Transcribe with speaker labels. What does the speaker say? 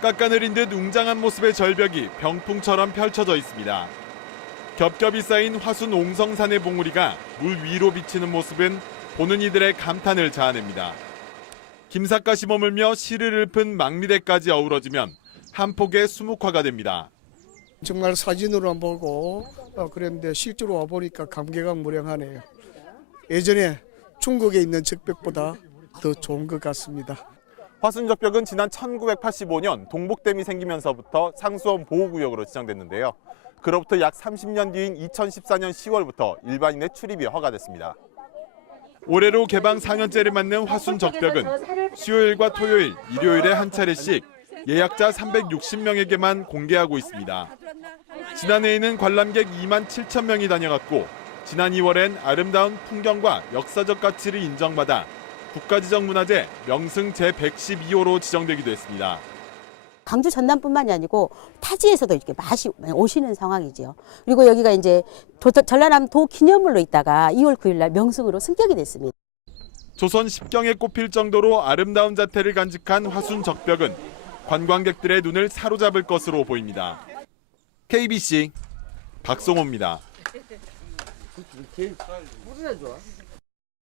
Speaker 1: 깎아내린 듯 웅장한 모습의 절벽이 병풍처럼 펼쳐져 있습니다. 겹겹이 쌓인 화순 옹성산의 봉우리가 물 위로 비치는 모습은 보는 이들의 감탄을 자아냅니다. 김삿갓이 머물며 시를 읊은 망리대까지 어우러지면 한 폭의 수묵화가 됩니다.
Speaker 2: 정말 사진으로만 보고 어, 그랬는데 실제로 와보니까 감개각무량하네요. 예전에 중국에 있는 적벽보다 더 좋은 것 같습니다.
Speaker 1: 화순적벽은 지난 1985년 동복댐이 생기면서부터 상수원 보호구역으로 지정됐는데요. 그로부터 약 30년 뒤인 2014년 10월부터 일반인의 출입이 허가됐습니다. 올해로 개방 4년째를 맞는 화순적벽은 수요일과 토요일, 일요일에 한 차례씩 예약자 360명에게만 공개하고 있습니다. 지난해에는 관람객 2만 7천 명이 다녀갔고 지난 2월엔 아름다운 풍경과 역사적 가치를 인정받아 국가지정문화재 명승 제112호로 지정되기도 했습니다.
Speaker 3: 광주 전남뿐만이 아니고 타지에서도 이렇게 맛이 오시는 상황이지요. 그리고 여기가 이제 도- 전라남 도 기념물로 있다가 2월 9일 날 명승으로 승격이 됐습니다.
Speaker 1: 조선 10경에 꼽힐 정도로 아름다운 자태를 간직한 화순 적벽은 관광객들의 눈을 사로잡을 것으로 보입니다. KBC 박성호입니다.